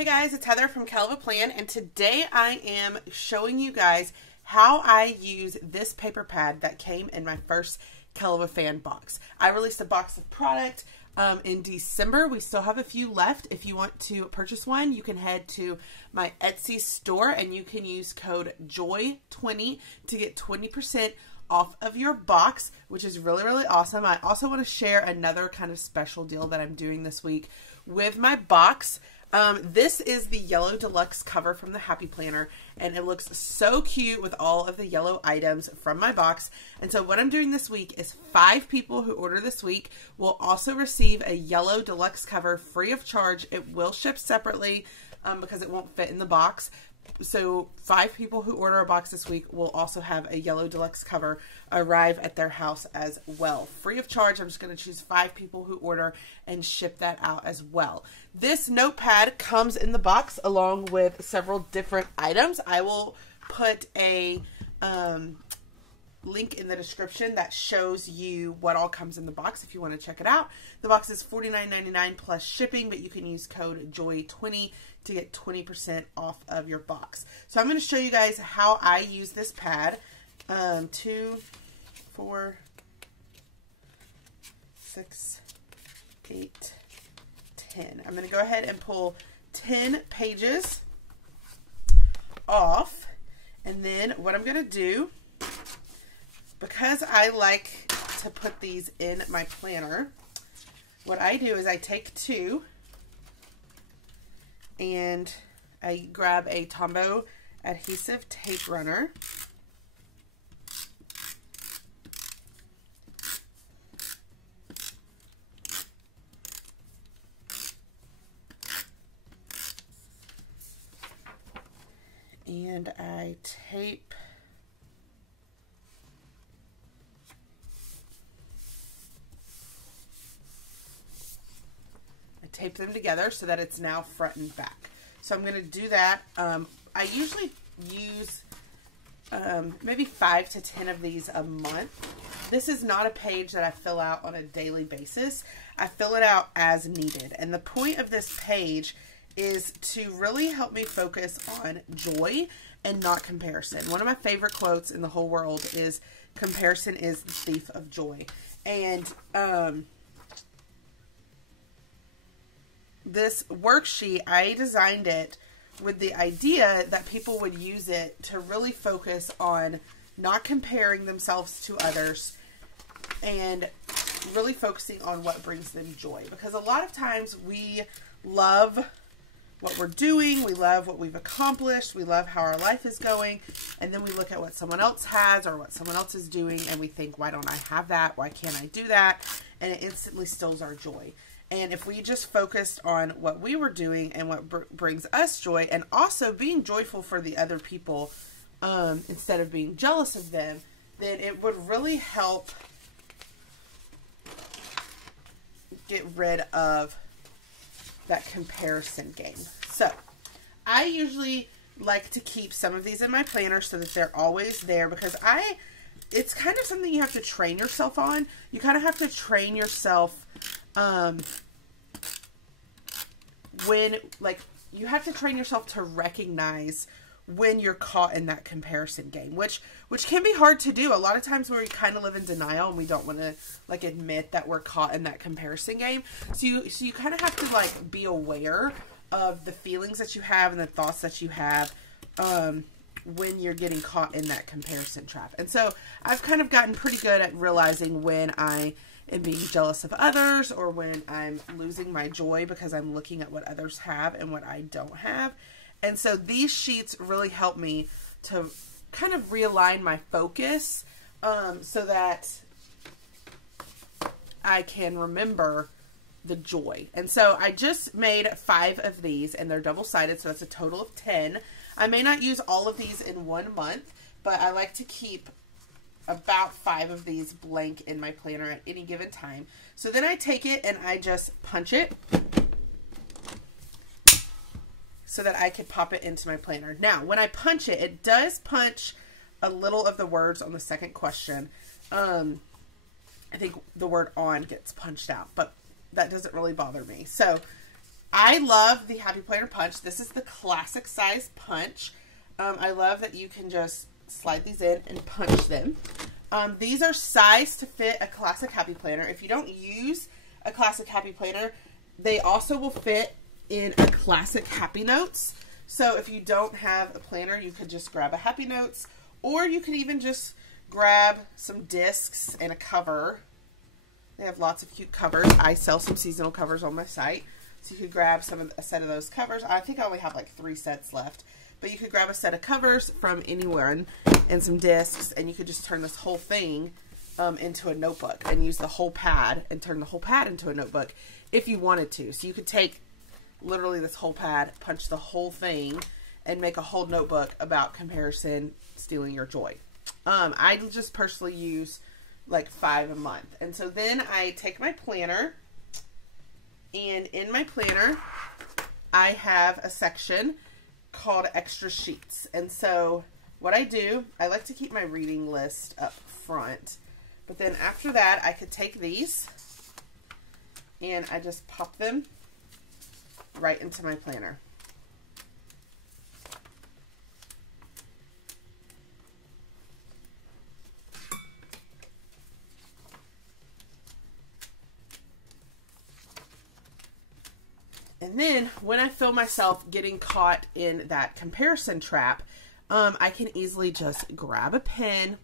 Hey guys, it's Heather from Kellofafan, and today I am showing you guys how I use this paper pad that came in my first Kellofafan box. I released a box of product in December. We still have a few left. If you want to purchase one, you can head to my Etsy store and you can use code JOY20 to get 20% off of your box, which is really, really awesome. I also want to share another kind of special deal that I'm doing this week with my box. This is the yellow deluxe cover from the Happy Planner, and it looks so cute with all of the yellow items from my box. And so what I'm doing this week is 5 people who order this week will also receive a yellow deluxe cover free of charge. It will ship separately because it won't fit in the box. So 5 people who order a box this week will also have a yellow deluxe cover arrive at their house as well. Free of charge. I'm just going to choose 5 people who order and ship that out as well. This notepad comes in the box along with several different items. I will put a link in the description that shows you what all comes in the box if you want to check it out. The box is $49.99 plus shipping, but you can use code JOY20 to get 20% off of your box. So I'm going to show you guys how I use this pad. 2, 4, 6, 8, 10. I'm going to go ahead and pull 10 pages off, and then what I'm going to do, because I like to put these in my planner, what I do is I take 2 and I grab a Tombow adhesive tape runner. And I tape them together so that it's now front and back. So I'm going to do that. I usually use maybe 5 to 10 of these a month. This is not a page that I fill out on a daily basis. I fill it out as needed. And the point of this page is to really help me focus on joy and not comparison. One of my favorite quotes in the whole world is, "Comparison is the thief of joy." And this worksheet, I designed it with the idea that people would use it to really focus on not comparing themselves to others and really focusing on what brings them joy. Because a lot of times we love what we're doing, we love what we've accomplished, we love how our life is going, and then we look at what someone else has or what someone else is doing and we think, why don't I have that? Why can't I do that? And it instantly steals our joy. And if we just focused on what we were doing and what brings us joy, and also being joyful for the other people instead of being jealous of them, then it would really help get rid of that comparison game. So I usually like to keep some of these in my planner so that they're always there, because it's kind of something you have to train yourself on. You kind of have to train yourself you have to train yourself to recognize when you're caught in that comparison game, which can be hard to do. A lot of times we kind of live in denial and we don't want to admit that we're caught in that comparison game. So you kind of have to be aware of the feelings that you have and the thoughts that you have when you're getting caught in that comparison trap. And so I've kind of gotten pretty good at realizing when I am being jealous of others or when I'm losing my joy because I'm looking at what others have and what I don't have. And so these sheets really help me to kind of realign my focus so that I can remember the joy. And so I just made 5 of these, and they're double-sided, so that's a total of 10. I may not use all of these in 1 month, but I like to keep about 5 of these blank in my planner at any given time. So then I take it and I just punch it so that I could pop it into my planner. Now, when I punch it, it does punch a little of the words on the second question. I think the word on gets punched out, but that doesn't really bother me. So I love the Happy Planner punch. This is the classic size punch. I love that you can just slide these in and punch them. These are sized to fit a classic Happy Planner. If you don't use a classic Happy Planner, they also will fit in a classic Happy Notes. So if you don't have a planner, you could just grab a Happy Notes, or you could even just grab some discs and a cover. They have lots of cute covers. I sell some seasonal covers on my site. So you could grab a set of those covers. I think I only have like 3 sets left. But you could grab a set of covers from anywhere and some discs, and you could just turn this whole thing into a notebook and use the whole pad and turn the whole pad into a notebook if you wanted to. So you could take literally this whole pad, punch the whole thing, and make a whole notebook about comparison stealing your joy. I just personally use like 5 a month. And so then I take my planner, and in my planner I have a section called extra sheets. And so what I do, I like to keep my reading list up front, but then after that I could take these and I just pop them right into my planner. And then when I feel myself getting caught in that comparison trap, I can easily just grab a pen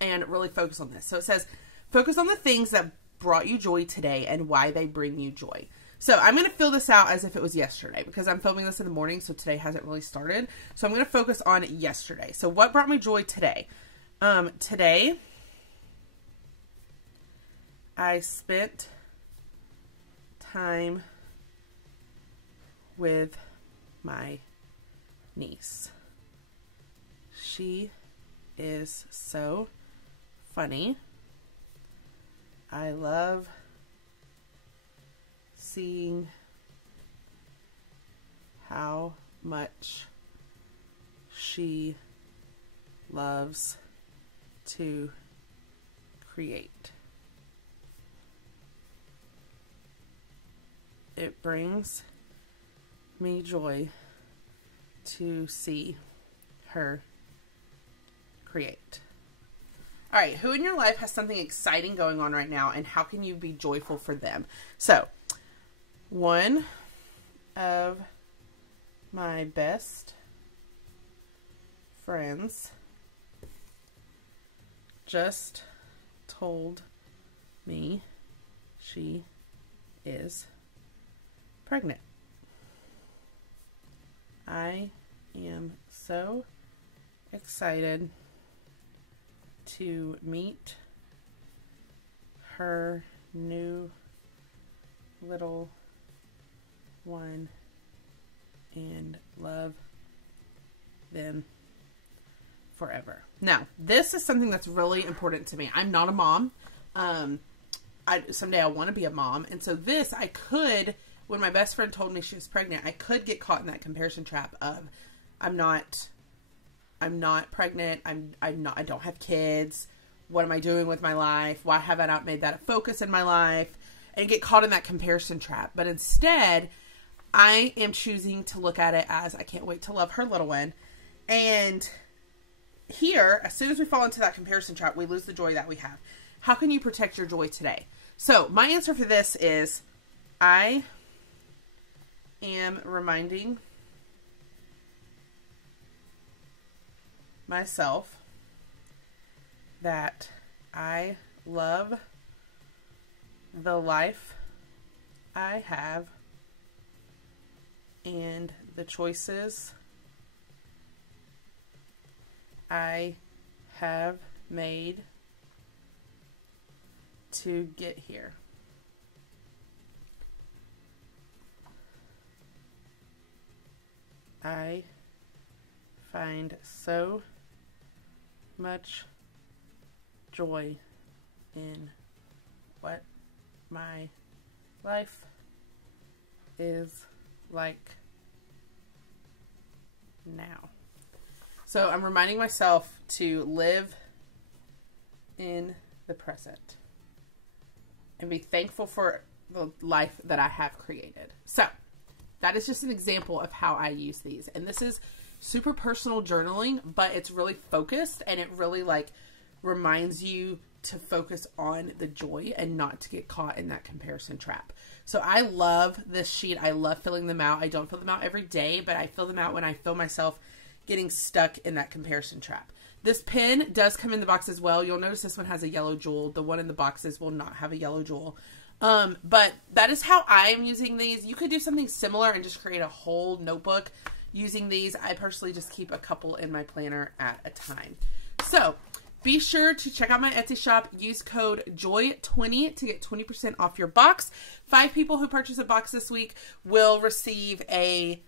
and really focus on this. So it says, focus on the things that brought you joy today and why they bring you joy. So I'm going to fill this out as if it was yesterday, because I'm filming this in the morning, so today hasn't really started. So I'm going to focus on yesterday. So what brought me joy today? Today, I spent time with my niece. She is so funny. I love seeing how much she loves to create. It brings me joy to see her create. All right, who in your life has something exciting going on right now, and how can you be joyful for them? So, one of my best friends just told me she is pregnant. I am so excited to meet her new little one and love them forever. Now, this is something that's really important to me. I'm not a mom. Someday I want to be a mom. And so this, I could, when my best friend told me she was pregnant, I could get caught in that comparison trap of, I'm not pregnant. I don't have kids. What am I doing with my life? Why have I not made that a focus in my life? And get caught in that comparison trap. But instead, I am choosing to look at it as, I can't wait to love her little one. And here, as soon as we fall into that comparison trap, we lose the joy that we have. How can you protect your joy today? So my answer for this is, I am reminding myself that I love the life I have and the choices I have made to get here. I find so much joy in what my life is like now. So I'm reminding myself to live in the present and be thankful for the life that I have created. So that is just an example of how I use these. And this is super personal journaling, but it's really focused, and it really like reminds you to focus on the joy and not to get caught in that comparison trap. So I love this sheet. I love filling them out. I don't fill them out every day, but I fill them out when I feel myself getting stuck in that comparison trap. This pen does come in the box as well. You'll notice this one has a yellow jewel. The one in the boxes will not have a yellow jewel. But that is how I'm using these. You could do something similar and just create a whole notebook using these. I personally just keep a couple in my planner at a time. So be sure to check out my Etsy shop. Use code JOY20 to get 20% off your box. 5 people who purchase a box this week will receive a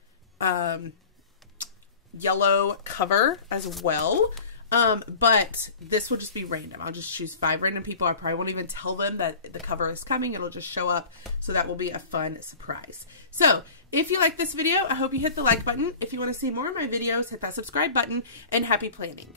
yellow cover as well. But this will just be random. I'll just choose 5 random people. I probably won't even tell them that the cover is coming. It'll just show up. So that will be a fun surprise. So if you like this video, I hope you hit the like button. If you want to see more of my videos, hit that subscribe button, and happy planning.